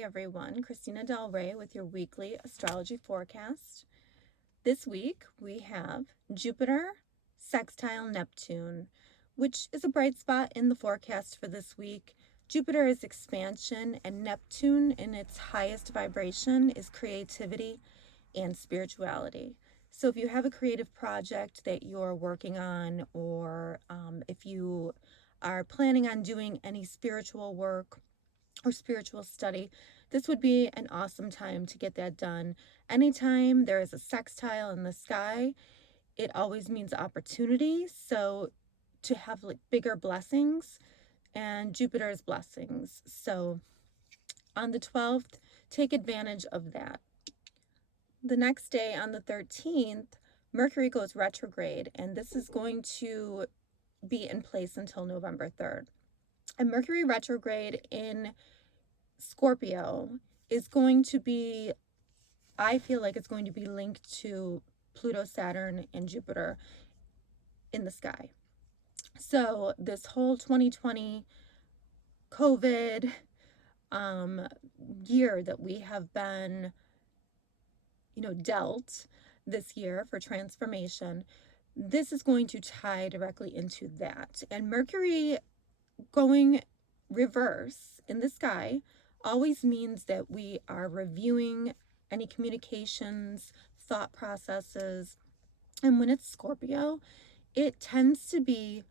Hey everyone, Christina Del Rey with your weekly astrology forecast. This week we have Jupiter sextile Neptune, which is a bright spot in the forecast for this week. Jupiter is expansion, and Neptune in its highest vibration is creativity and spirituality. So if you have a creative project that you're working on, or if you are planning on doing any spiritual work or spiritual study, this would be an awesome time to get that done. Anytime there is a sextile in the sky, it always means opportunity. So to have like bigger blessings, and Jupiter's blessings. So on the 12th, take advantage of that. The next day, on the 13th, Mercury goes retrograde, and this is going to be in place until November 3rd. And Mercury retrograde in Scorpio is going to be, I feel like it's going to be linked to Pluto, Saturn, and Jupiter in the sky. So this whole 2020 COVID year that we have been, dealt this year for transformation, this is going to tie directly into that. And Mercury going reverse in the sky always means that we are reviewing any communications, thought processes. And when it's Scorpio, it tends to be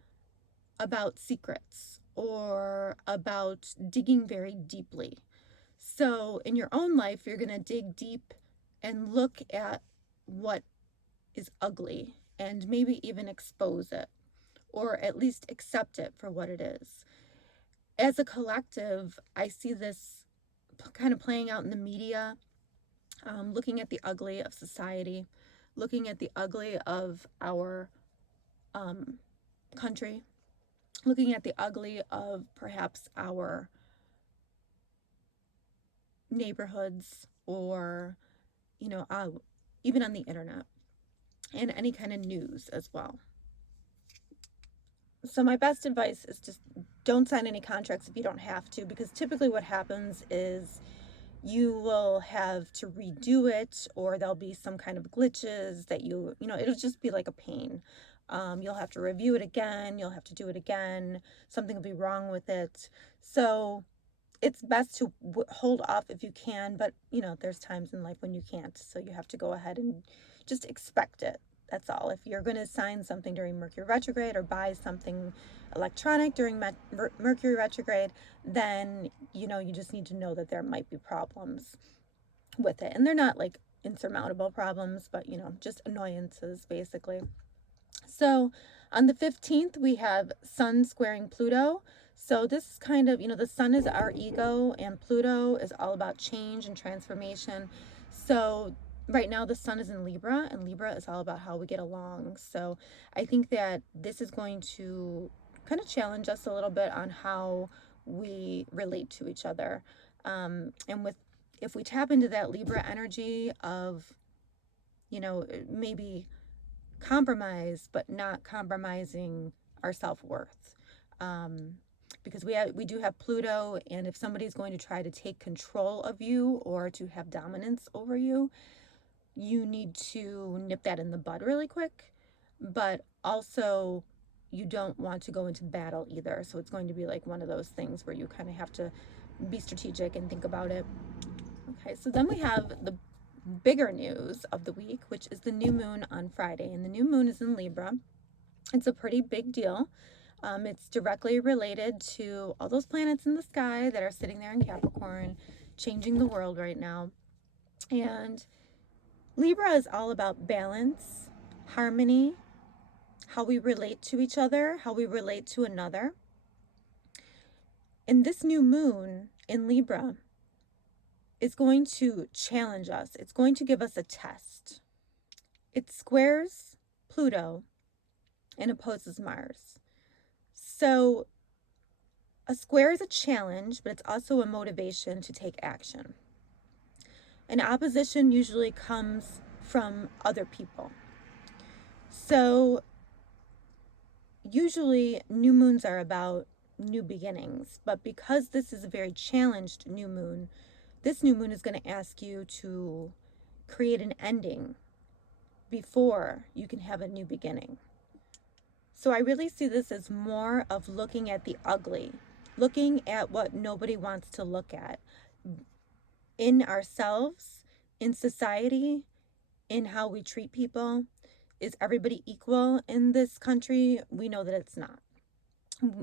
about secrets or about digging very deeply. So in your own life, you're going to dig deep and look at what is ugly and maybe even expose it, or at least accept it for what it is. As a collective, I see this kind of playing out in the media, looking at the ugly of society, looking at the ugly of our country, looking at the ugly of perhaps our neighborhoods, or even on the internet and any kind of news as well. So my best advice is just don't sign any contracts if you don't have to, because typically what happens is you will have to redo it, or there'll be some kind of glitches that it'll just be like a pain. You'll have to review it again, you'll have to do it again, something will be wrong with it. So it's best to hold off if you can, but there's times in life when you can't, so you have to go ahead and just expect it. That's all. If you're going to sign something during Mercury retrograde or buy something electronic during Mercury retrograde, then you just need to know that there might be problems with it, and they're not like insurmountable problems, but just annoyances basically. So on the 15th, we have Sun squaring Pluto. So this is kind of, the Sun is our ego, and Pluto is all about change and transformation. So right now the Sun is in Libra, and Libra is all about how we get along. So I think that this is going to kind of challenge us a little bit on how we relate to each other. And if we tap into that Libra energy of, maybe compromise, but not compromising our self-worth. Because we do have Pluto, and if somebody's going to try to take control of you or to have dominance over you, you need to nip that in the bud really quick. But also, you don't want to go into battle either. So it's going to be like one of those things where you kind of have to be strategic and think about it. Okay, so then we have the bigger news of the week, which is the new moon on Friday, and the new moon is in Libra. It's a pretty big deal. It's directly related to all those planets in the sky that are sitting there in Capricorn, changing the world right now. And Libra is all about balance, harmony, how we relate to each other, how we relate to another. And this new moon in Libra is going to challenge us. It's going to give us a test. It squares Pluto and opposes Mars. So a square is a challenge, but it's also a motivation to take action. An opposition usually comes from other people. So usually new moons are about new beginnings, but because this is a very challenged new moon, This new moon is going to ask you to create an ending before you can have a new beginning. So I really see this as more of looking at the ugly, looking at what nobody wants to look at in ourselves, in society, in how we treat people. Is everybody equal in this country? We know that it's not.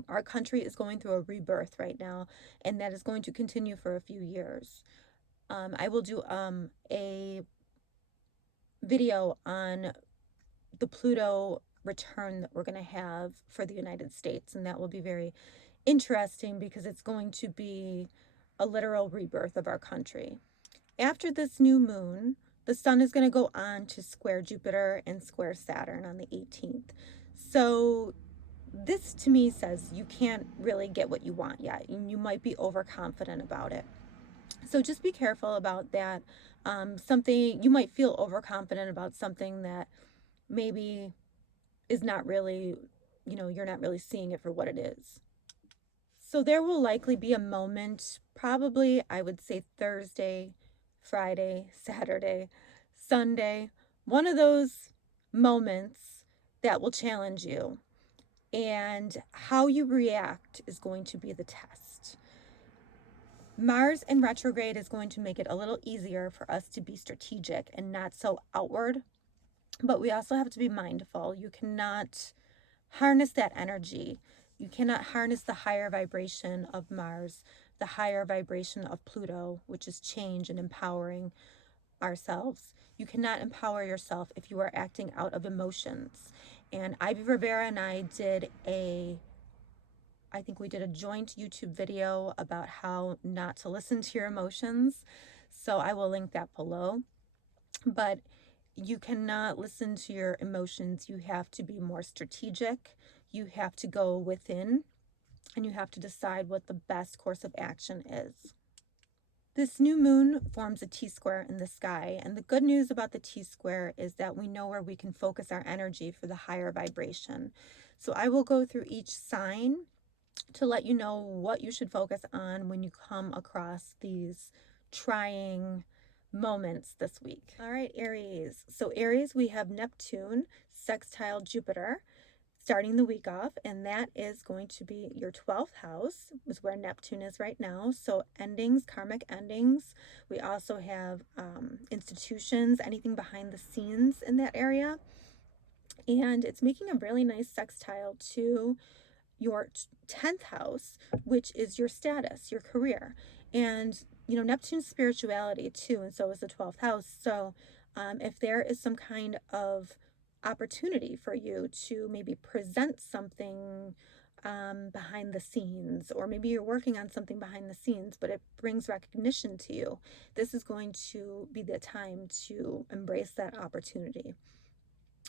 Our country is going through a rebirth right now, and that is going to continue for a few years. I will do a video on the Pluto return that we're going to have for the United States, and that will be very interesting because it's going to be a literal rebirth of our country. After this new moon, the sun is going to go on to square Jupiter and square Saturn on the 18th. So this to me says you can't really get what you want yet, and you might be overconfident about it. So just be careful about that. Something you might feel overconfident about something that maybe is not really, you're not really seeing it for what it is. So there will likely be a moment, probably I would say Thursday, Friday, Saturday, Sunday, one of those moments that will challenge you. And how you react is going to be the test. Mars in retrograde is going to make it a little easier for us to be strategic and not so outward. But we also have to be mindful. You cannot harness that energy. You cannot harness the higher vibration of Mars, the higher vibration of Pluto, which is change and empowering ourselves. You cannot empower yourself if you are acting out of emotions. And Ivy Rivera and I think we did a joint YouTube video about how not to listen to your emotions. So I will link that below. But you cannot listen to your emotions. You have to be more strategic. You have to go within, and you have to decide what the best course of action is. This new moon forms a T-square in the sky, and the good news about the T-square is that we know where we can focus our energy for the higher vibration. So I will go through each sign to let you know what you should focus on when you come across these trying moments this week. All right, Aries. So Aries, we have Neptune sextile Jupiter starting the week off, and that is going to be your 12th house, is where Neptune is right now. So endings, karmic endings. We also have institutions, anything behind the scenes in that area. And it's making a really nice sextile to your 10th house, which is your status, your career. And Neptune's spirituality too, and so is the 12th house. So if there is some kind of opportunity for you to maybe present something behind the scenes, or maybe you're working on something behind the scenes, but it brings recognition to you, this is going to be the time to embrace that opportunity.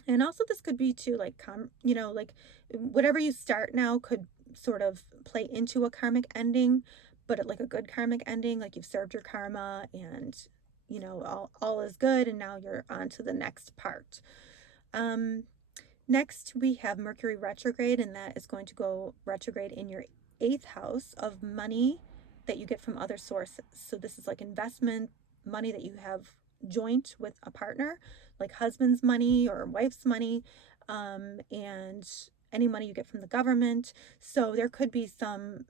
And also this could be too, like, like whatever you start now could sort of play into a karmic ending, but like a good karmic ending, like you've served your karma and, all is good, and now you're on to the next part. Next, we have Mercury retrograde, and that is going to go retrograde in your 8th house of money that you get from other sources. So this is like investment money that you have joint with a partner, like husband's money or wife's money, and any money you get from the government. So there could be some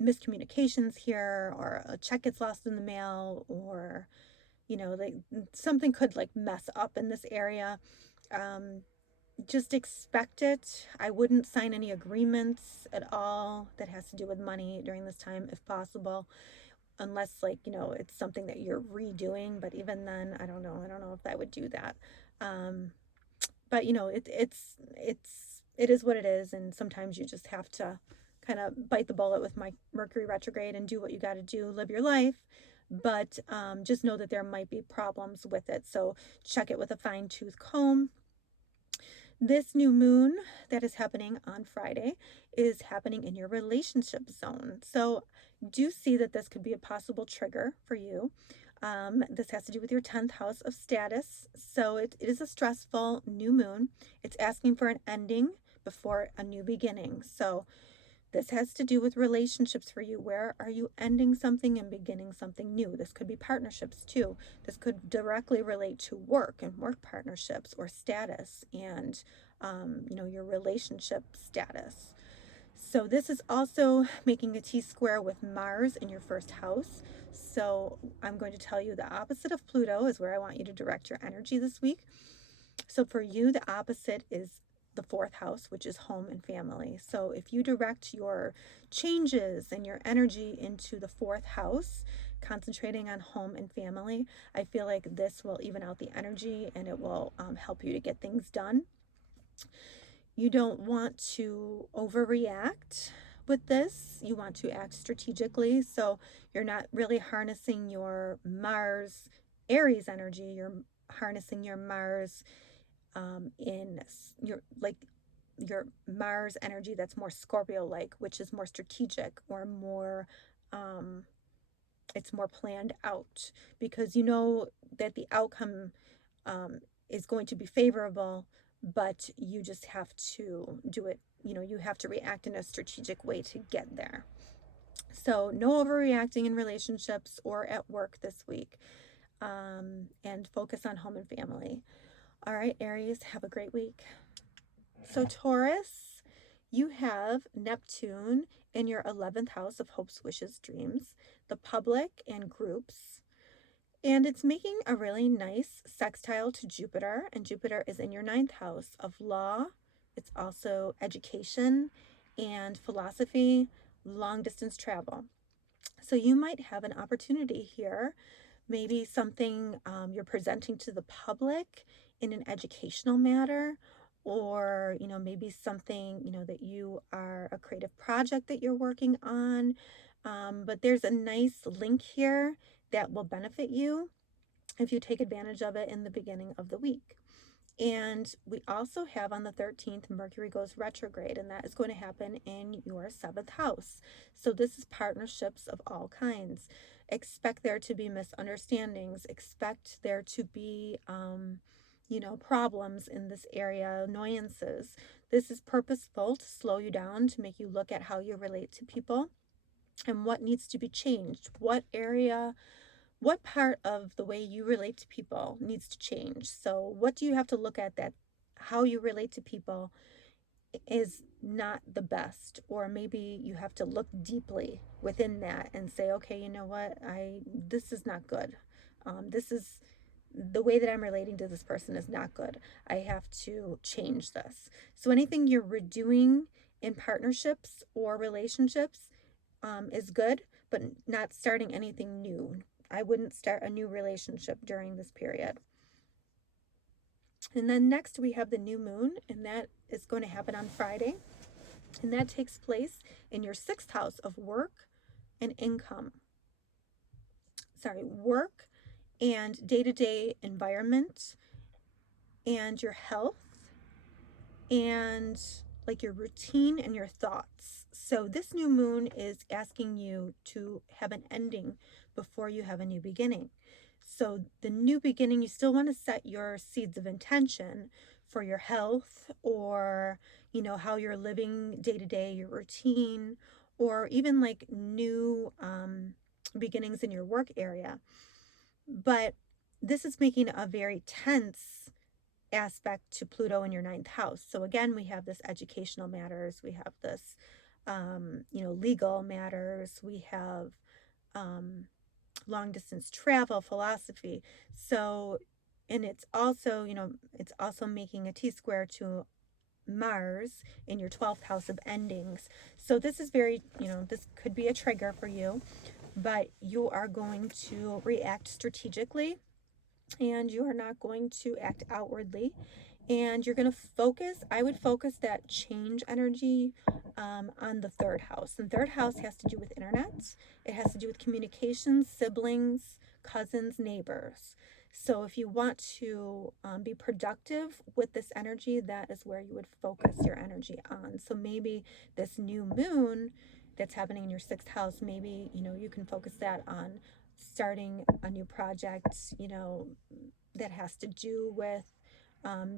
miscommunications here, or a check gets lost in the mail, or like something could like mess up in this area. Just expect it. I wouldn't sign any agreements at all that has to do with money during this time if possible, unless it's something that you're redoing. But even then, I don't know if I would do that. But it is what it is, and sometimes you just have to kind of bite the bullet with my Mercury retrograde and do what you got to do, live your life. But just know that there might be problems with it, so check it with a fine-tooth comb. This new moon that is happening on Friday is happening in your relationship zone. So do see that this could be a possible trigger for you. This has to do with your 10th house of status. So it is a stressful new moon. It's asking for an ending before a new beginning. So This has to do with relationships for you. Where are you ending something and beginning something new? This could be partnerships too. This could directly relate to work and work partnerships or status and, your relationship status. So this is also making a T-square with Mars in your first house. So I'm going to tell you the opposite of Pluto is where I want you to direct your energy this week. So for you, the opposite is the fourth house, which is home and family. So if you direct your changes and your energy into the fourth house, concentrating on home and family, I feel like this will even out the energy and it will help you to get things done. You don't want to overreact with this. You want to act strategically. So you're not really harnessing your Mars Aries energy. You're harnessing your Mars in your Mars energy that's more Scorpio like, which is more strategic or more it's more planned out, because you know that the outcome is going to be favorable, but you just have to do it. You have to react in a strategic way to get there. So no overreacting in relationships or at work this week, and focus on home and family. All right, Aries, have a great week. So Taurus, you have Neptune in your 11th house of hopes, wishes, dreams, the public and groups. And it's making a really nice sextile to Jupiter, and Jupiter is in your 9th house of law. It's also education and philosophy, long distance travel. So you might have an opportunity here, maybe something you're presenting to the public in an educational matter, or maybe something that you are a creative project that you're working on, but there's a nice link here that will benefit you if you take advantage of it in the beginning of the week. And we also have on the 13th, Mercury goes retrograde, and that is going to happen in your 7th house. So this is partnerships of all kinds. Expect there to be misunderstandings. Expect there to be, problems in this area, annoyances. This is purposeful to slow you down, to make you look at how you relate to people and what needs to be changed. What part of the way you relate to people needs to change? So what do you have to look at that how you relate to people is not the best? Or maybe you have to look deeply within that and say, okay, you know what? This is not good. This is the way that I'm relating to this person is not good. I have to change this. So anything you're redoing in partnerships or relationships is good, but not starting anything new. I wouldn't start a new relationship during this period. And then next we have the new moon, and that is going to happen on Friday. And that takes place in your 6th house of work and income. Work and day-to-day environment and your health and like your routine and your thoughts. So this new moon is asking you to have an ending before you have a new beginning. So the new beginning, you still want to set your seeds of intention for your health, or how you're living day to day, your routine, or even like new beginnings in your work area. But this is making a very tense aspect to Pluto in your 9th house. So again, we have this educational matters, we have this legal matters, we have long distance travel, philosophy. So, and it's also making a T-square to Mars in your 12th house of endings. So this is very, this could be a trigger for you, but you are going to react strategically, and you are not going to act outwardly, and you're going to focus. I would focus that change energy on the 3rd house. And 3rd house has to do with internet. It has to do with communications, siblings, cousins, neighbors. So if you want to be productive with this energy, that is where you would focus your energy on. So maybe this new moon that's happening in your 6th house, maybe you can focus that on starting a new project, that has to do with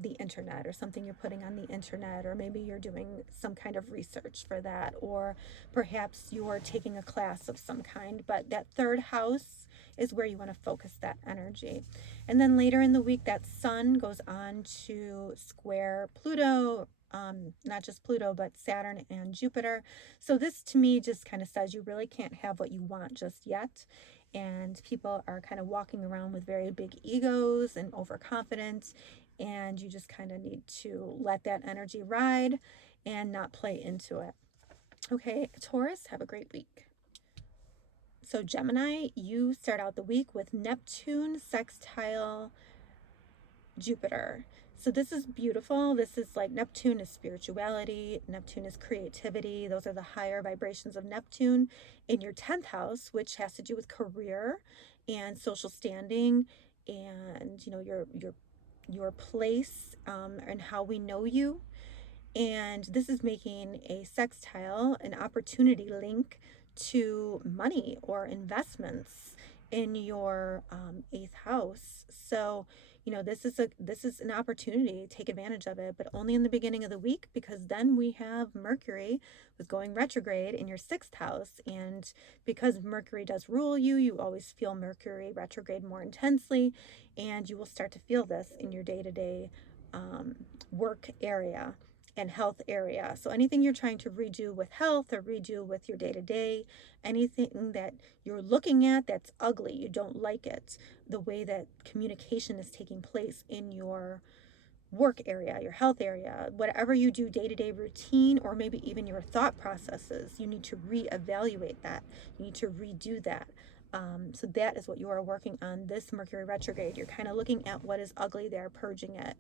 the internet, or something you're putting on the internet, or maybe you're doing some kind of research for that, or perhaps you're taking a class of some kind. But that third house is where you want to focus that energy. And then later in the week, that sun goes on to square Pluto, not just Pluto, but Saturn and Jupiter. So this to me just kind of says you really can't have what you want just yet. And people are kind of walking around with very big egos and overconfident, and you just kind of need to let that energy ride and not play into it. Okay, Taurus, have a great week. So Gemini, you start out the week with Neptune sextile Jupiter. So this is beautiful. This is like, Neptune is spirituality. Neptune is creativity. Those are the higher vibrations of Neptune in your 10th house, which has to do with career and social standing, and your place, and how we know you. And this is making a sextile, an opportunity link to money or investments in your 8th house. So this is an opportunity. Take advantage of it, but only in the beginning of the week, because then we have Mercury was going retrograde in your 6th house. And because Mercury does rule you, you always feel Mercury retrograde more intensely, and you will start to feel this in your day-to-day work area and health area. So anything you're trying to redo with health or redo with your day-to-day, anything that you're looking at that's ugly, you don't like it, the way that communication is taking place in your work area, your health area, whatever you do, day-to-day routine, or maybe even your thought processes, you need to reevaluate that. You need to redo that. So that is what you are working on this Mercury retrograde. You're kind of looking at what is ugly there, purging it,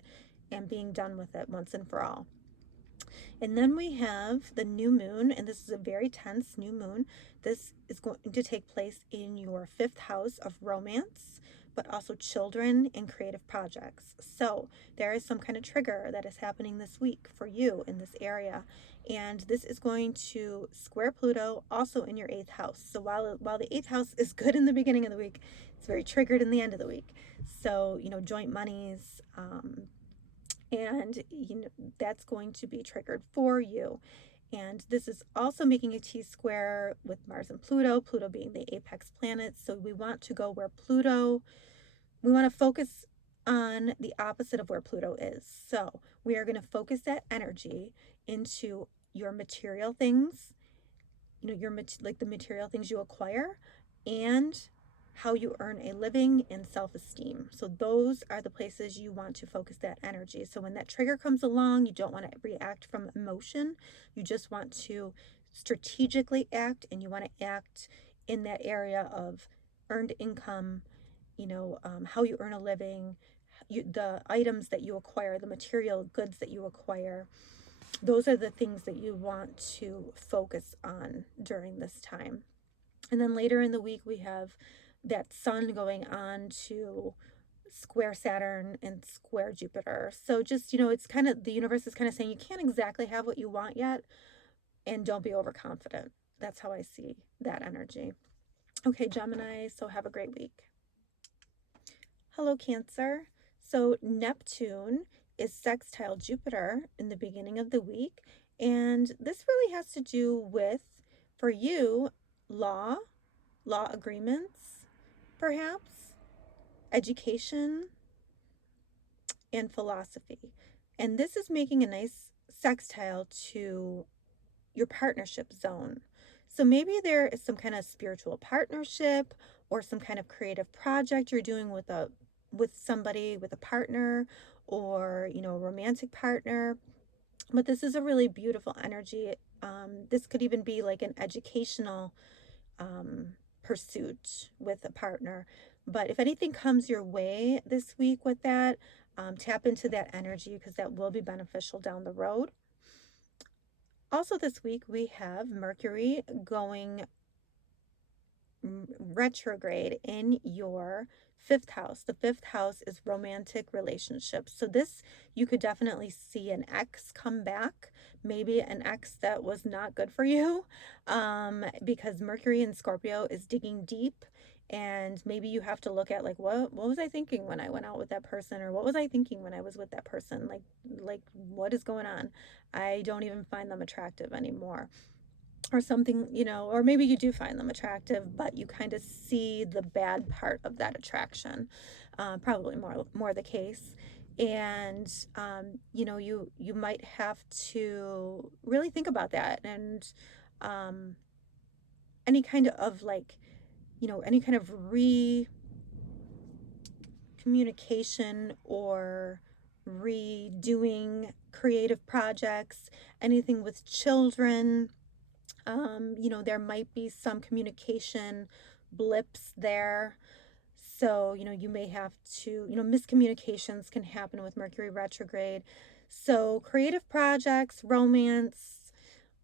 and being done with it once and for all. And then we have the new moon, and this is a very tense new moon. This is going to take place in your 5th house of romance, but also children and creative projects. So there is some kind of trigger that is happening this week for you in this area. And this is going to square Pluto also in your 8th house. So while the 8th house is good in the beginning of the week, it's very triggered in the end of the week. So, joint monies, and that's going to be triggered for you. And this is also making a T-square with Mars and Pluto being the apex planets. So we want to go where we want to focus on the opposite of where Pluto is. So we are going to focus that energy into your material things, like the material things you acquire, and how you earn a living and self-esteem. So those are the places you want to focus that energy. So when that trigger comes along, you don't want to react from emotion. You just want to strategically act, and you want to act in that area of earned income, how you earn a living, the items that you acquire, the material goods that you acquire. Those are the things that you want to focus on during this time. And then later in the week, we have that sun going on to square Saturn and square Jupiter. So just, it's kind of, the universe is kind of saying you can't exactly have what you want yet, and don't be overconfident. That's how I see that energy. Okay, Gemini, so have a great week. Hello, Cancer. So Neptune is sextile Jupiter in the beginning of the week, and this really has to do with, for you, law agreements, perhaps, education, and philosophy. And this is making a nice sextile to your partnership zone. So maybe there is some kind of spiritual partnership or some kind of creative project you're doing with somebody, with a partner, or a romantic partner. But this is a really beautiful energy. This could even be like an educational pursuit with a partner. But if anything comes your way this week with that, tap into that energy, because that will be beneficial down the road. Also this week, we have Mercury going retrograde in your 5th house. The 5th house is romantic relationships. So this, you could definitely see an ex come back, maybe an ex that was not good for you, because Mercury in Scorpio is digging deep And maybe you have to look at like, what was I thinking when I went out with that person, or what was I thinking when I was with that person? Like what is going on? I don't even find them attractive anymore, or something, or maybe you do find them attractive, but you kind of see the bad part of that attraction, probably more the case. And you might have to really think about that, and um, any kind of like, any kind of communication or redoing creative projects, anything with children. There might be some communication blips there. So, you may have to, miscommunications can happen with Mercury retrograde. So, creative projects, romance,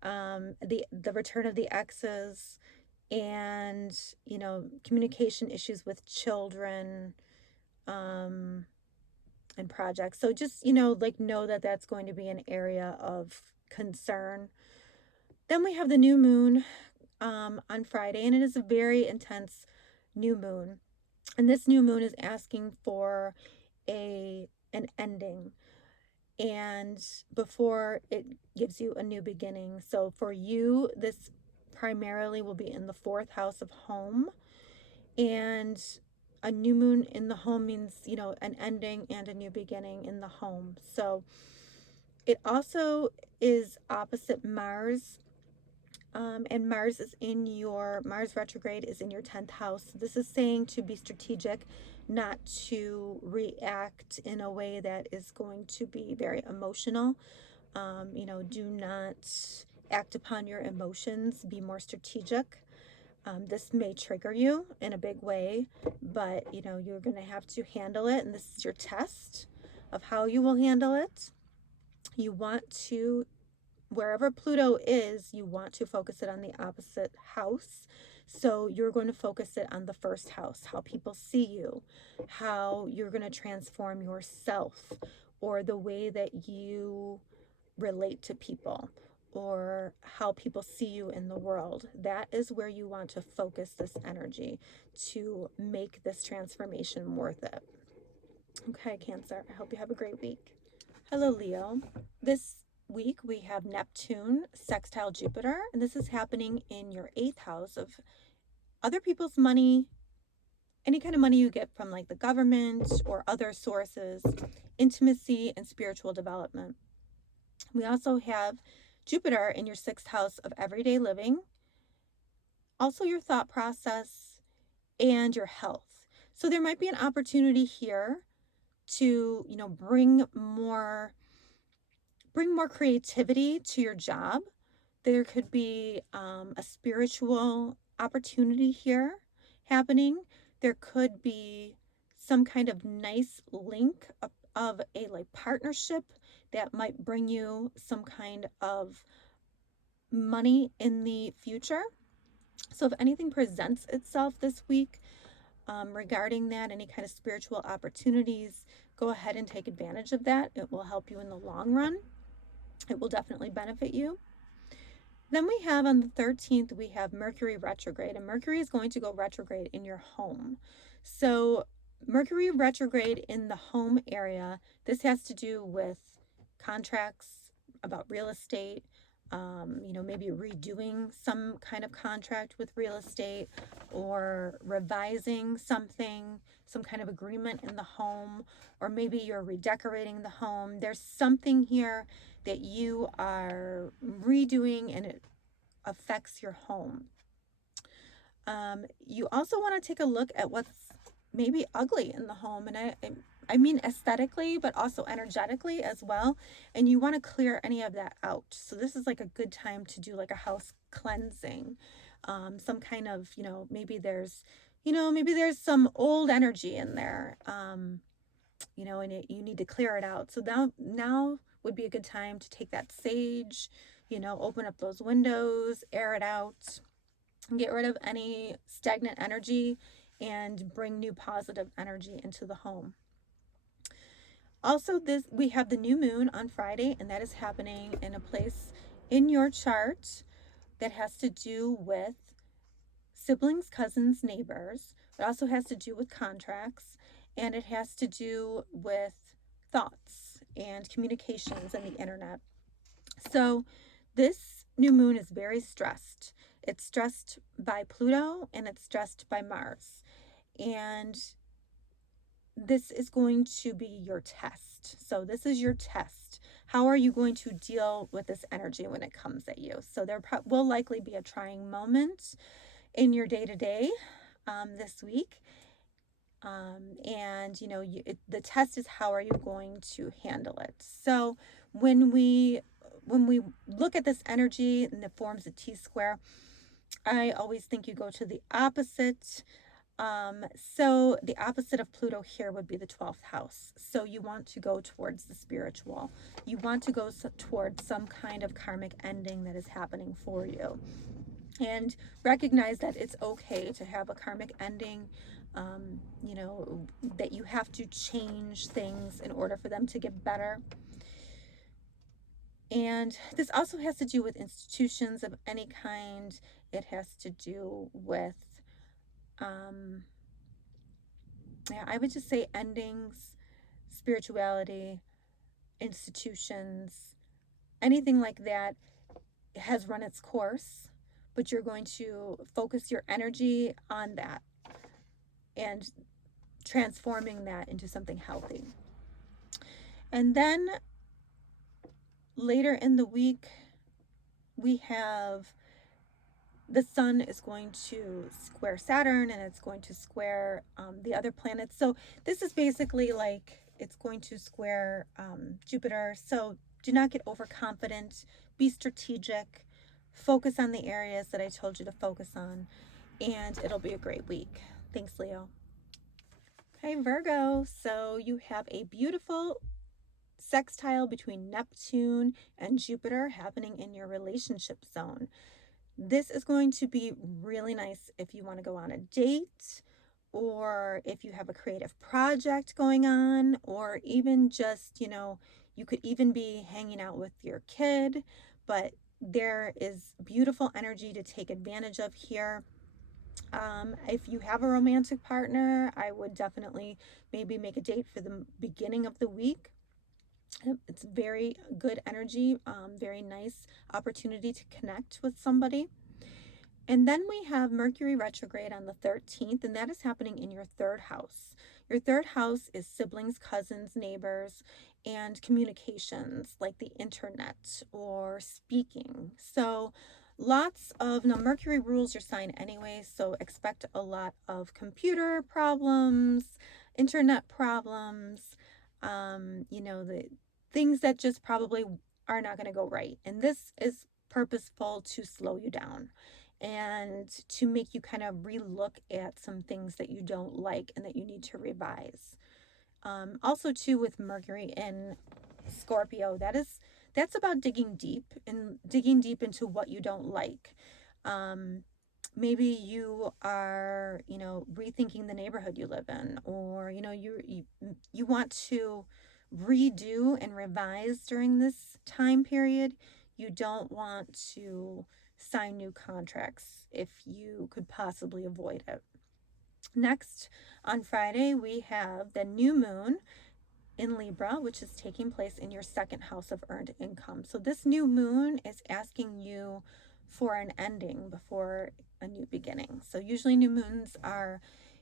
the return of the exes, and, communication issues with children, and projects. So just, like, know that that's going to be an area of concern. Then we have the new moon on Friday, and it is a very intense new moon. And this new moon is asking for an ending, and before it gives you a new beginning. So for you, this primarily will be in the 4th house of home, and a new moon in the home means, an ending and a new beginning in the home. So it also is opposite Mars. And Mars retrograde is in your 10th house. This is saying to be strategic, not to react in a way that is going to be very emotional. Do not act upon your emotions. Be more strategic. This may trigger you in a big way, but you're going to have to handle it, and this is your test of how you will handle it. You want to, wherever Pluto is, you want to focus it on the opposite house. So you're going to focus it on the 1st house, how people see you, how you're going to transform yourself, or the way that you relate to people, or how people see you in the world. That is where you want to focus this energy to make this transformation worth it. Okay, Cancer, I hope you have a great week. Hello, Leo. This week we have Neptune sextile Jupiter, and this is happening in your 8th house of other people's money, any kind of money you get from like the government or other sources, intimacy, and spiritual development. We also have Jupiter in your 6th house of everyday living, also your thought process and your health. So there might be an opportunity here to, bring more creativity to your job. There could be a spiritual opportunity here happening. There could be some kind of nice link of a like partnership that might bring you some kind of money in the future. So if anything presents itself this week regarding that, any kind of spiritual opportunities, go ahead and take advantage of that. It will help you in the long run. It will definitely benefit you. Then we have on the 13th, we have Mercury retrograde, and Mercury is going to go retrograde in your home. So Mercury retrograde in the home area, this has to do with contracts, about real estate, maybe redoing some kind of contract with real estate, or revising something, some kind of agreement in the home, or maybe you're redecorating the home. There's something here that you are redoing, and it affects your home. You also want to take a look at what's maybe ugly in the home, and I mean aesthetically, but also energetically as well. And you want to clear any of that out. So this is like a good time to do like a house cleansing. Some kind of, maybe there's some old energy in there, and you need to clear it out. So now would be a good time to take that sage, open up those windows, air it out, and get rid of any stagnant energy and bring new positive energy into the home. Also, we have the new moon on Friday, and that is happening in a place in your chart that has to do with siblings, cousins, neighbors. It also has to do with contracts, and it has to do with thoughts and communications and the internet. So this new moon is very stressed. It's stressed by Pluto and it's stressed by Mars. And this is going to be your test. So this is your test. How are you going to deal with this energy when it comes at you? So there will likely be a trying moment in your day-to-day this week. And the test is, how are you going to handle it? So when we look at this energy and it forms a T-square, I always think you go to the opposite. So the opposite of Pluto here would be the 12th house. So you want to go towards the spiritual. You want to go towards some kind of karmic ending that is happening for you. And recognize that it's okay to have a karmic ending, that you have to change things in order for them to get better. And this also has to do with institutions of any kind. It has to do with, I would just say endings, spirituality, institutions, anything like that has run its course, but you're going to focus your energy on that and transforming that into something healthy. And then later in the week, we have the sun is going to square Saturn, and it's going to square the other planets. So this is basically like it's going to square Jupiter. So do not get overconfident. Be strategic. Focus on the areas that I told you to focus on, and it'll be a great week. Thanks, Leo. Okay, Virgo. So you have a beautiful sextile between Neptune and Jupiter happening in your relationship zone. This is going to be really nice if you want to go on a date, or if you have a creative project going on, or even just, you could even be hanging out with your kid, but there is beautiful energy to take advantage of here. If you have a romantic partner, I would definitely maybe make a date for the beginning of the week. It's very good energy, very nice opportunity to connect with somebody. And then we have Mercury retrograde on the 13th, and that is happening in your third house. Your third house is siblings, cousins, neighbors, and communications like the internet or speaking. So lots of, now Mercury rules your sign anyway, so expect a lot of computer problems, internet problems, the things that just probably are not going to go right. And this is purposeful to slow you down and to make you kind of relook at some things that you don't like and that you need to revise. Also too, with Mercury in Scorpio, that's about digging deep into what you don't like. Maybe you are, rethinking the neighborhood you live in, or, you want to redo and revise during this time period. You don't want to sign new contracts if you could possibly avoid it. Next, on Friday, we have the new moon in Libra, which is taking place in your second house of earned income. So this new moon is asking you for an ending before a new beginning. So usually new moons are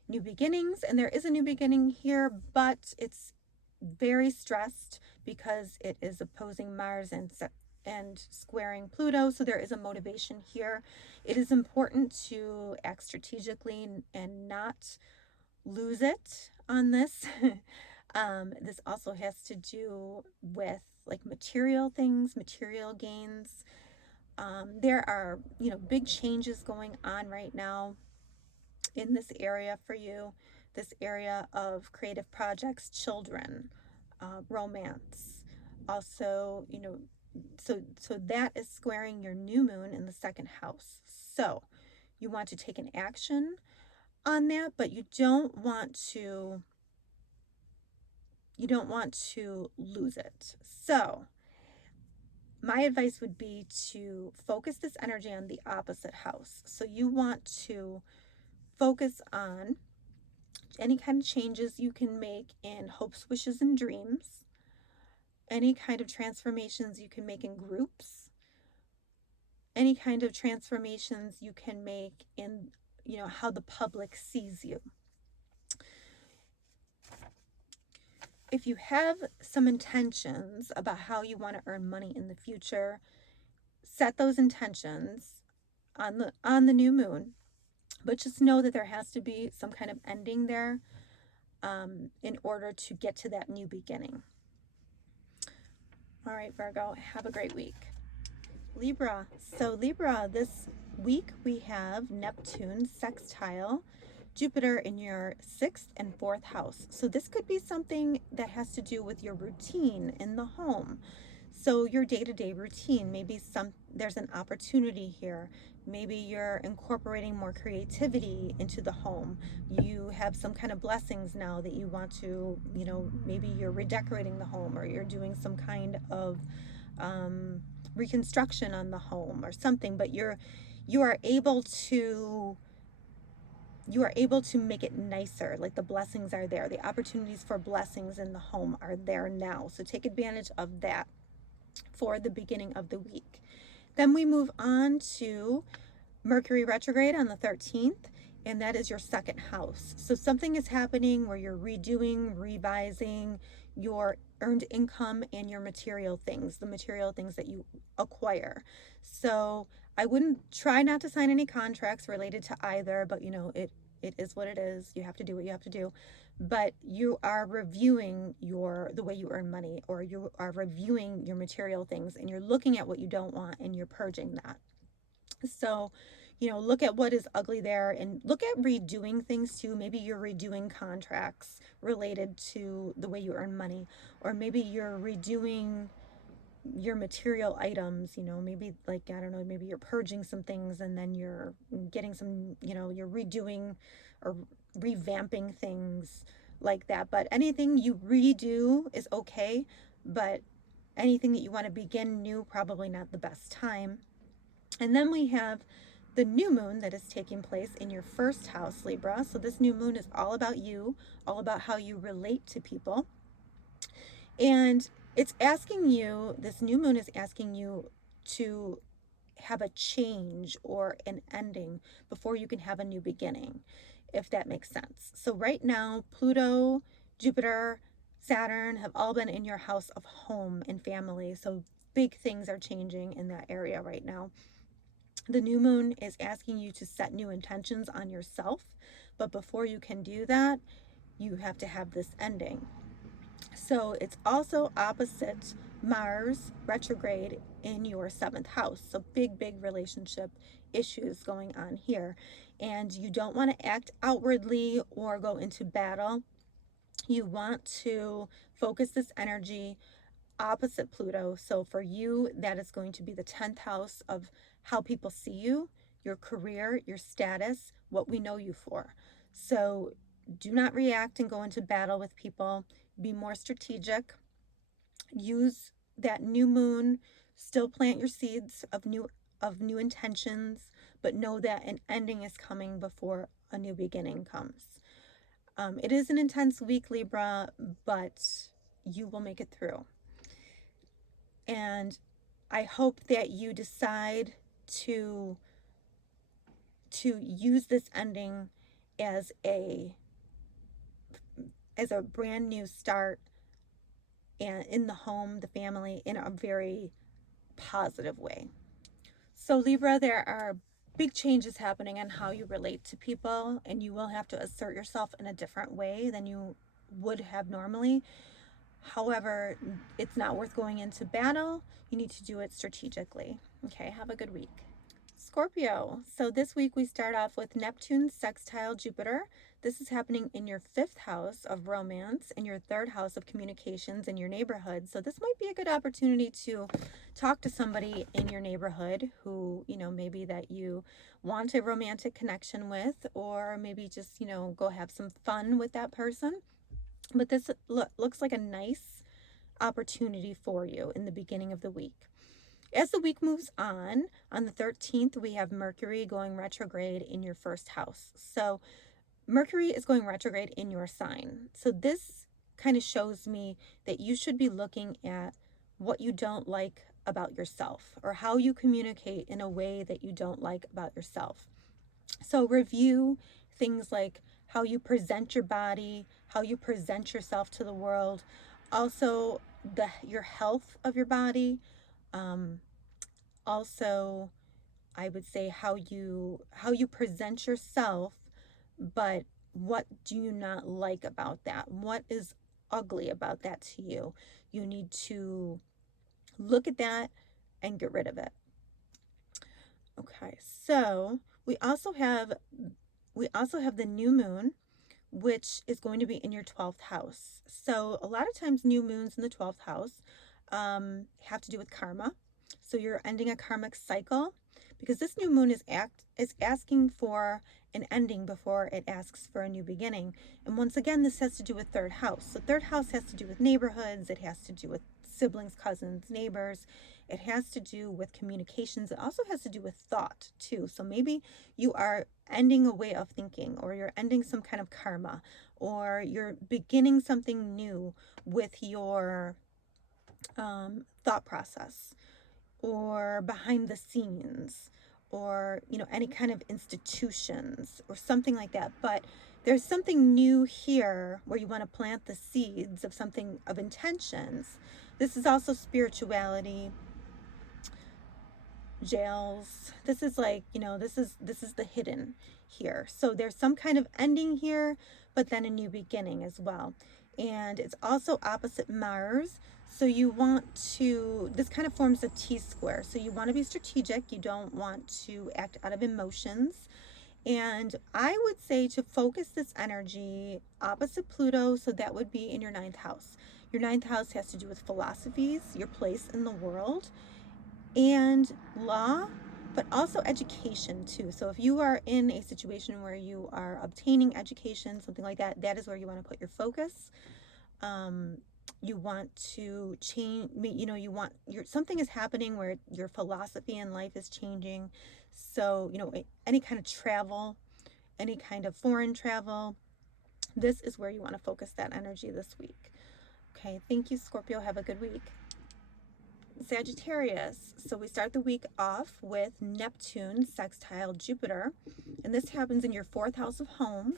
new beginnings, and there is a new beginning here, but it's very stressed because it is opposing Mars and squaring Pluto. So there is a motivation here. It is important to act strategically and not lose it on this. This also has to do with like material things, material gains. There are, big changes going on right now in this area for you, this area of creative projects, children, romance. Also, so that is squaring your new moon in the second house. So you want to take an action on that, but you don't want to lose it. So my advice would be to focus this energy on the opposite house. So you want to focus on any kind of changes you can make in hopes, wishes, and dreams, any kind of transformations you can make in groups, any kind of transformations you can make in, how the public sees you. If you have some intentions about how you want to earn money in the future, set those intentions on the new moon, but just know that there has to be some kind of ending there in order to get to that new beginning. All right, Virgo, have a great week. Libra. So Libra, this week we have Neptune sextile Jupiter in your 6th and 4th house. So this could be something that has to do with your routine in the home. So your day-to-day routine, maybe there's an opportunity here. Maybe you're incorporating more creativity into the home. You have some kind of blessings now that you want to, maybe you're redecorating the home, or you're doing some kind of reconstruction on the home or something, but you are able to make it nicer. Like the blessings are there. The opportunities for blessings in the home are there now. So take advantage of that for the beginning of the week. Then we move on to Mercury retrograde on the 13th, and that is your 2nd house. So something is happening where you're redoing, revising your earned income and your material things, the material things that you acquire. So I wouldn't try not to sign any contracts related to either, but it is what it is. You have to do what you have to do. But you are reviewing the way you earn money, or you are reviewing your material things, and you're looking at what you don't want and you're purging that. So, look at what is ugly there, and look at redoing things too. Maybe you're redoing contracts related to the way you earn money, or maybe you're redoing your material items, maybe like, I don't know, maybe you're purging some things and then you're getting some, you're redoing or revamping things like that. But anything you redo is okay, but anything that you want to begin new, probably not the best time. And then we have the new moon that is taking place in your 1st house, Libra. So this new moon is all about you, all about how you relate to people. And it's asking you, this new moon is asking you to have a change or an ending before you can have a new beginning, if that makes sense. So right now, Pluto, Jupiter, Saturn have all been in your house of home and family. So big things are changing in that area right now. The new moon is asking you to set new intentions on yourself, but before you can do that, you have to have this ending. So it's also opposite Mars retrograde in your 7th house. So big relationship issues going on here. And you don't want to act outwardly or go into battle. You want to focus this energy opposite Pluto. So for you, that is going to be the 10th house of how people see you, your career, your status, what we know you for. So do not react and go into battle with people. Be more strategic. Use that new moon. Still plant your seeds of new intentions, but know that an ending is coming before a new beginning comes. It is an intense week, Libra, but you will make it through. And I hope that you decide to use this ending as a brand new start, and in the home, the family, in a very positive way. So Libra, there are big changes happening on how you relate to people, and you will have to assert yourself in a different way than you would have normally. However, it's not worth going into battle. You need to do it strategically. Okay, have a good week. Scorpio. So this week we start off with Neptune sextile Jupiter. This is happening in your 5th house of romance and your 3rd house of communications in your neighborhood. So this might be a good opportunity to talk to somebody in your neighborhood who, maybe that you want a romantic connection with, or maybe just, go have some fun with that person. But this looks like a nice opportunity for you in the beginning of the week. As the week moves on the 13th, we have Mercury going retrograde in your first house. So Mercury is going retrograde in your sign. So this kind of shows me that you should be looking at what you don't like about yourself, or how you communicate in a way that you don't like about yourself. So review things like how you present your body, how you present yourself to the world, also your health of your body. Also, I would say how you present yourself, but what do you not like about that? What is ugly about that to you? You need to look at that and get rid of it. Okay, so we also have the new moon, which is going to be in your 12th house. So a lot of times new moons in the 12th house have to do with karma. So you're ending a karmic cycle, because this new moon is asking for an ending before it asks for a new beginning. And once again, this has to do with third house. So third house has to do with neighborhoods. It has to do with siblings, cousins, neighbors. It has to do with communications. It also has to do with thought too. So maybe you are ending a way of thinking, or you're ending some kind of karma, or you're beginning something new with your thought process, or behind the scenes, or any kind of institutions or something like that. But there's something new here where you want to plant the seeds of something, of intentions. This is also spirituality, jails. This is like, this is the hidden here. So there's some kind of ending here, but then a new beginning as well. And it's also opposite Mars. So you want to, this kind of forms a T-square. So you want to be strategic. You don't want to act out of emotions. And I would say to focus this energy opposite Pluto. So that would be in your 9th house. Your 9th house has to do with philosophies, your place in the world, and law, but also education too. So if you are in a situation where you are obtaining education, something like that, that is where you want to put your focus. You want to change, something is happening where your philosophy in life is changing. So, any kind of travel, any kind of foreign travel, this is where you want to focus that energy this week. Okay, thank you, Scorpio. Have a good week. Sagittarius. So we start the week off with Neptune sextile Jupiter, and this happens in your 4th house of home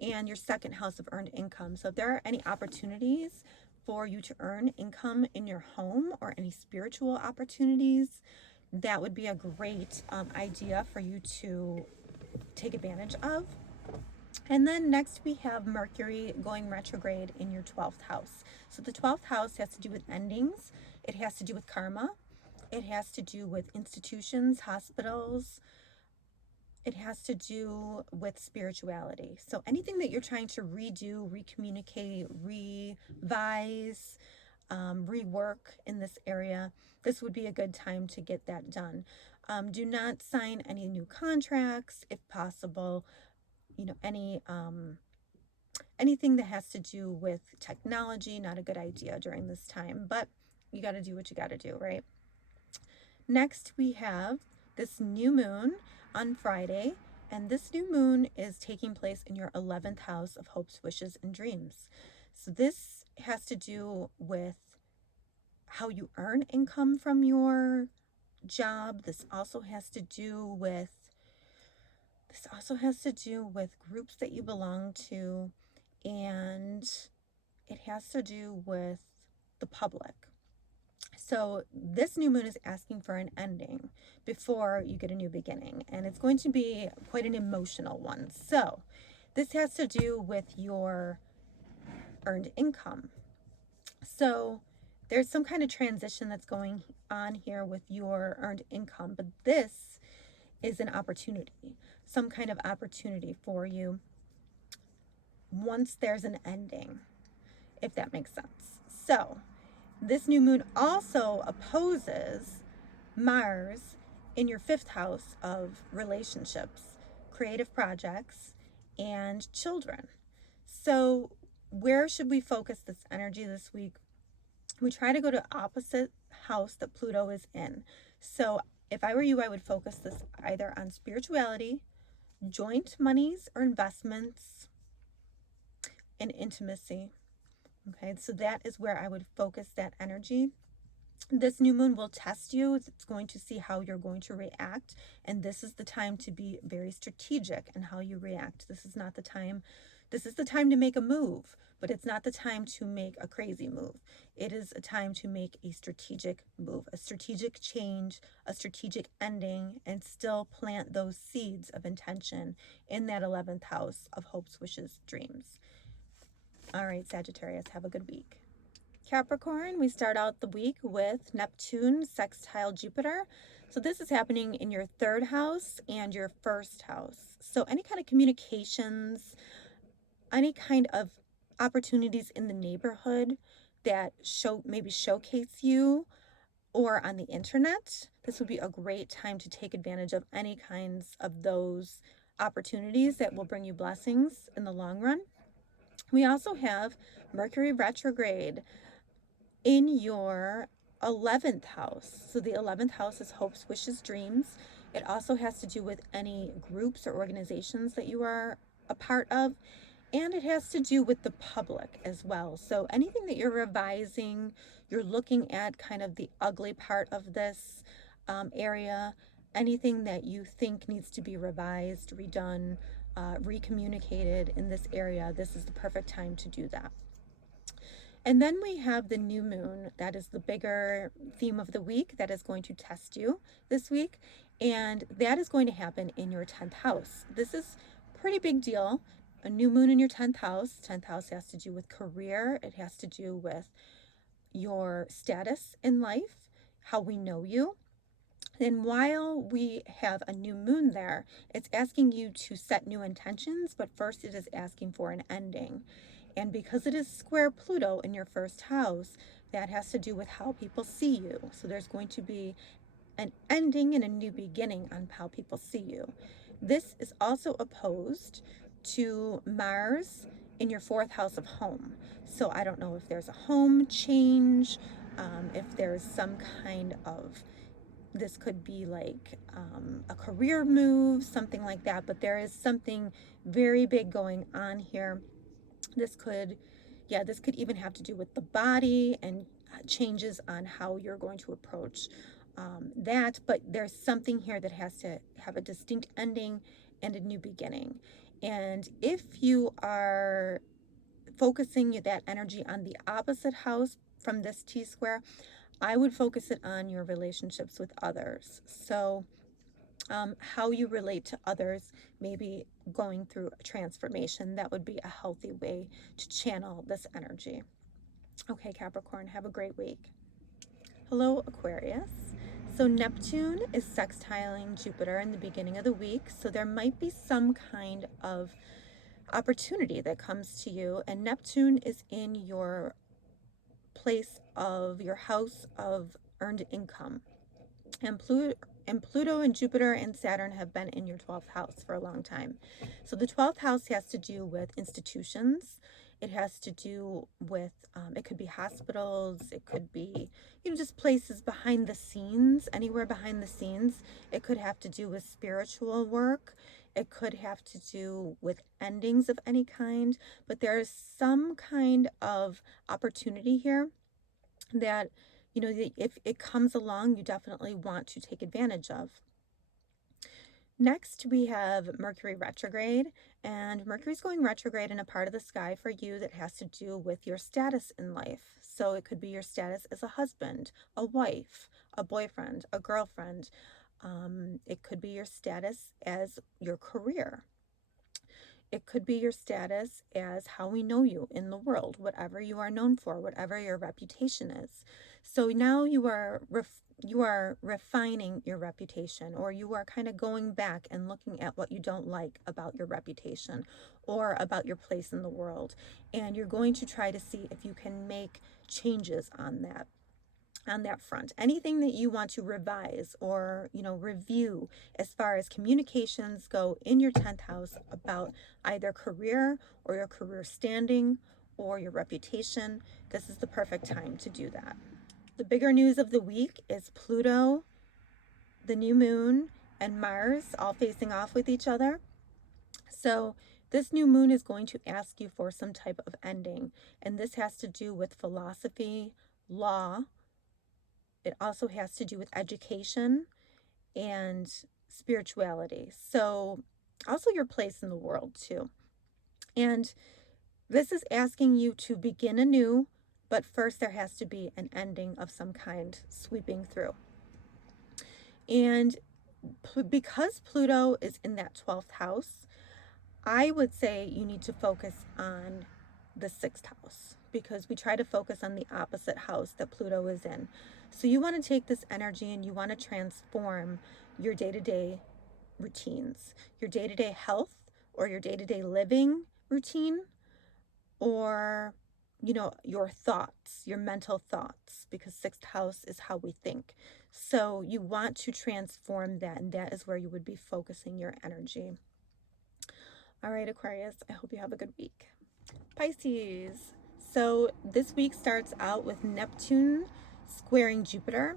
and your 2nd house of earned income. So if there are any opportunities for you to earn income in your home, or any spiritual opportunities, that would be a great idea for you to take advantage of. And then next we have Mercury going retrograde in your 12th house. So the 12th house has to do with endings. It has to do with karma. It has to do with institutions, hospitals. It has to do with spirituality. So anything that you're trying to redo, recommunicate, revise, rework in this area, this would be a good time to get that done. Do not sign any new contracts if possible. Anything that has to do with technology, not a good idea during this time, but you got to do what you got to do, right? Next, we have this new moon on Friday, and this new moon is taking place in your 11th house of hopes, wishes, and dreams. So this has to do with how you earn income from your job. This also has to do with groups that you belong to, and it has to do with the public. So this new moon is asking for an ending before you get a new beginning, and it's going to be quite an emotional one. So this has to do with your earned income. So there's some kind of transition that's going on here with your earned income, but this is an opportunity, some kind of opportunity for you once there's an ending, if that makes sense. So this new moon also opposes Mars in your 5th house of relationships, creative projects, and children. So where should we focus this energy this week? we try to go to opposite house that Pluto is in. So if I were you, I would focus this either on spirituality, joint monies or investments, and intimacy. Okay, so that is where I would focus that energy. This new moon will test you. It's going to see how you're going to react. And this is the time to be very strategic in how you react. This is the time to make a move, but it's not the time to make a crazy move. It is a time to make a strategic move, a strategic change, a strategic ending, and still plant those seeds of intention in that 11th house of hopes, wishes, dreams. All right, Sagittarius, have a good week. Capricorn, we start out the week with Neptune sextile Jupiter. So this is happening in your 3rd house and your 1st house. So any kind of communications, any kind of opportunities in the neighborhood that maybe showcase you, or on the internet, this would be a great time to take advantage of any kinds of those opportunities that will bring you blessings in the long run. We also have Mercury retrograde in your 11th house. So the 11th house is hopes, wishes, dreams. It also has to do with any groups or organizations that you are a part of, and it has to do with the public as well. So anything that you're revising, you're looking at kind of the ugly part of this area, anything that you think needs to be revised, redone, recommunicated in this area, this is the perfect time to do that. And then we have the new moon. That is the bigger theme of the week that is going to test you this week. And that is going to happen in your 10th house. This is a pretty big deal. A new moon in your 10th house. 10th house has to do with career. It has to do with your status in life, how we know you. And while we have a new moon there, it's asking you to set new intentions, but first it is asking for an ending. And because it is square Pluto in your 1st house, that has to do with how people see you. So there's going to be an ending and a new beginning on how people see you. This is also opposed to Mars in your 4th house of home. So I don't know if there's a home change, if there's some kind of, this could be like a career move, something like that, but there is something very big going on here. This could even have to do with the body and changes on how you're going to approach that. But there's something here that has to have a distinct ending and a new beginning. And if you are focusing that energy on the opposite house from this T-square, I would focus it on your relationships with others. So how you relate to others, maybe going through a transformation, that would be a healthy way to channel this energy. Okay, Capricorn, have a great week. Hello, Aquarius. So Neptune is sextiling Jupiter in the beginning of the week, so there might be some kind of opportunity that comes to you, and Neptune is in your place of your house of earned income. And Pluto and Jupiter and Saturn have been in your 12th house for a long time. So the 12th house has to do with institutions. It has to do with, it could be hospitals. It could be, just places behind the scenes, anywhere behind the scenes. It could have to do with spiritual work. It could have to do with endings of any kind. But there is some kind of opportunity here that, if it comes along, you definitely want to take advantage of. Next, we have Mercury retrograde, and Mercury's going retrograde in a part of the sky for you that has to do with your status in life. So it could be your status as a husband, a wife, a boyfriend, a girlfriend. It could be your status as your career. It could be your status as how we know you in the world, whatever you are known for, whatever your reputation is. So now you are refining your reputation, or you are kind of going back and looking at what you don't like about your reputation or about your place in the world. And you're going to try to see if you can make changes on that front. Anything that you want to revise or, review as far as communications go in your 10th house about either career or your career standing or your reputation, this is the perfect time to do that. The bigger news of the week is Pluto, the new moon, and Mars all facing off with each other. So this new moon is going to ask you for some type of ending, and this has to do with philosophy, law. It also has to do with education and spirituality. So also your place in the world too. And this is asking you to begin anew, but first there has to be an ending of some kind sweeping through. And because Pluto is in that 12th house, I would say you need to focus on the 6th house, because we try to focus on the opposite house that Pluto is in. So you want to take this energy and you want to transform your day-to-day routines, your day-to-day health, or your day-to-day living routine, or your thoughts, your mental thoughts, because 6th house is how we think. So you want to transform that, and that is where you would be focusing your energy. All right, Aquarius, I hope you have a good week. Pisces. So this week starts out with Neptune squaring Jupiter,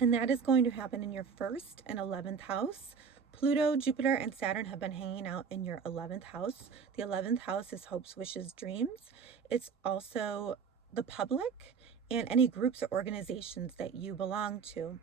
and that is going to happen in your 1st and 11th house. Pluto, Jupiter, and Saturn have been hanging out in your 11th house. The 11th house is hopes, wishes, dreams. It's also the public and any groups or organizations that you belong to.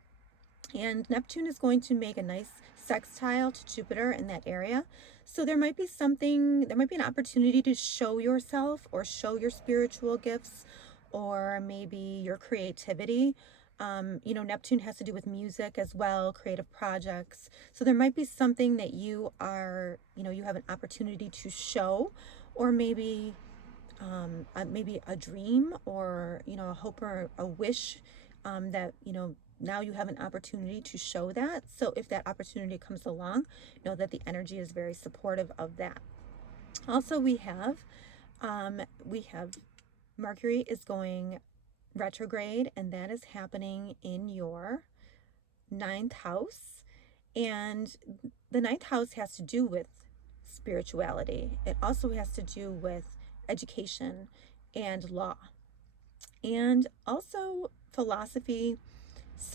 And Neptune is going to make a nice sextile to Jupiter in that area. So there might be an opportunity to show yourself or show your spiritual gifts, or maybe your creativity. Neptune has to do with music as well, creative projects. So there might be something that you have an opportunity to show, or maybe a dream, or a hope or a wish that now you have an opportunity to show that. So if that opportunity comes along, know that the energy is very supportive of that. Also, we have Mercury is going retrograde, and that is happening in your 9th house. And the 9th house has to do with spirituality. It also has to do with education and law, and also philosophy,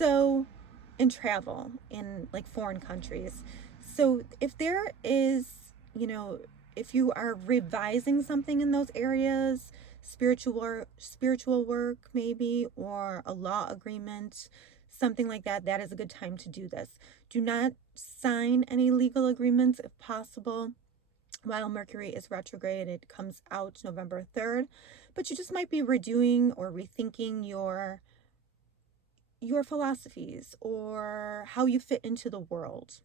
and travel in like foreign countries. So if there is, if you are revising something in those areas, spiritual work maybe, or a law agreement, something like that, that is a good time to do this. Do not sign any legal agreements if possible while Mercury is retrograde. It comes out November 3rd, but you just might be redoing or rethinking your philosophies, or how you fit into the world,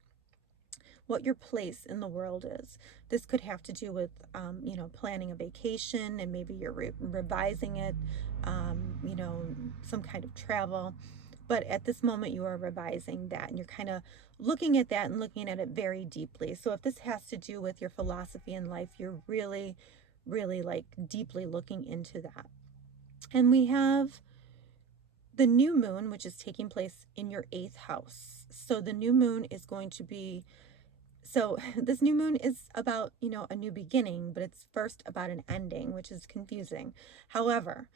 what your place in the world is. This could have to do with, planning a vacation, and maybe you're revising it, some kind of travel. But at this moment, you are revising that, and you're kind of looking at that and looking at it very deeply. So if this has to do with your philosophy in life, you're really, really like deeply looking into that. And we have the new moon, which is taking place in your 8th house. So the new moon is going to be, this new moon is about, a new beginning, but it's first about an ending, which is confusing. However,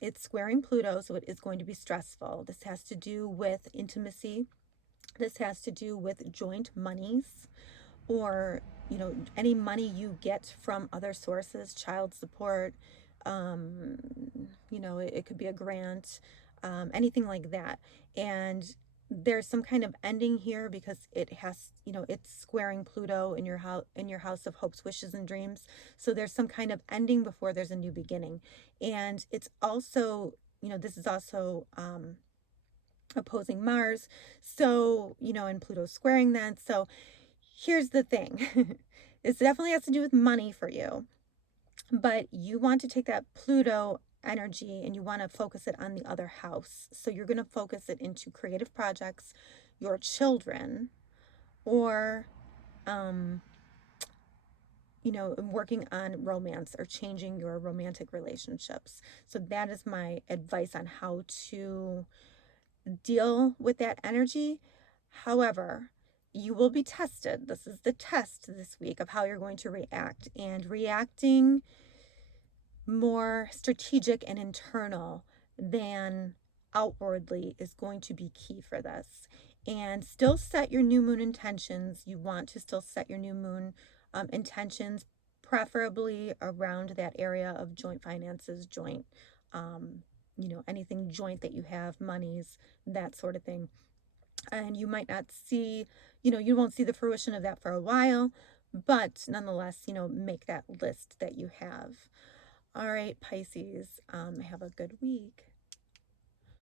it's squaring Pluto, so it is going to be stressful. This has to do with intimacy. This has to do with joint monies, or, any money you get from other sources, child support, it could be a grant, anything like that. And there's some kind of ending here, because it has, it's squaring Pluto in your house of hopes, wishes, and dreams. So there's some kind of ending before there's a new beginning. And it's also, this is also opposing Mars. So, and Pluto's squaring that. So here's the thing. This definitely has to do with money for you, but you want to take that Pluto energy and you want to focus it on the other house. So you're going to focus it into creative projects, your children, or working on romance or changing your romantic relationships. So that is my advice on how to deal with that energy. However, you will be tested. This is the test this week of how you're going to react. And reacting more strategic and internal than outwardly is going to be key for this. And still set your new moon intentions. You want to still set your new moon intentions, preferably around that area of joint finances, joint, anything joint that you have, monies, that sort of thing. And you might not see, you won't see the fruition of that for a while, but nonetheless, make that list that you have. All right, Pisces, have a good week.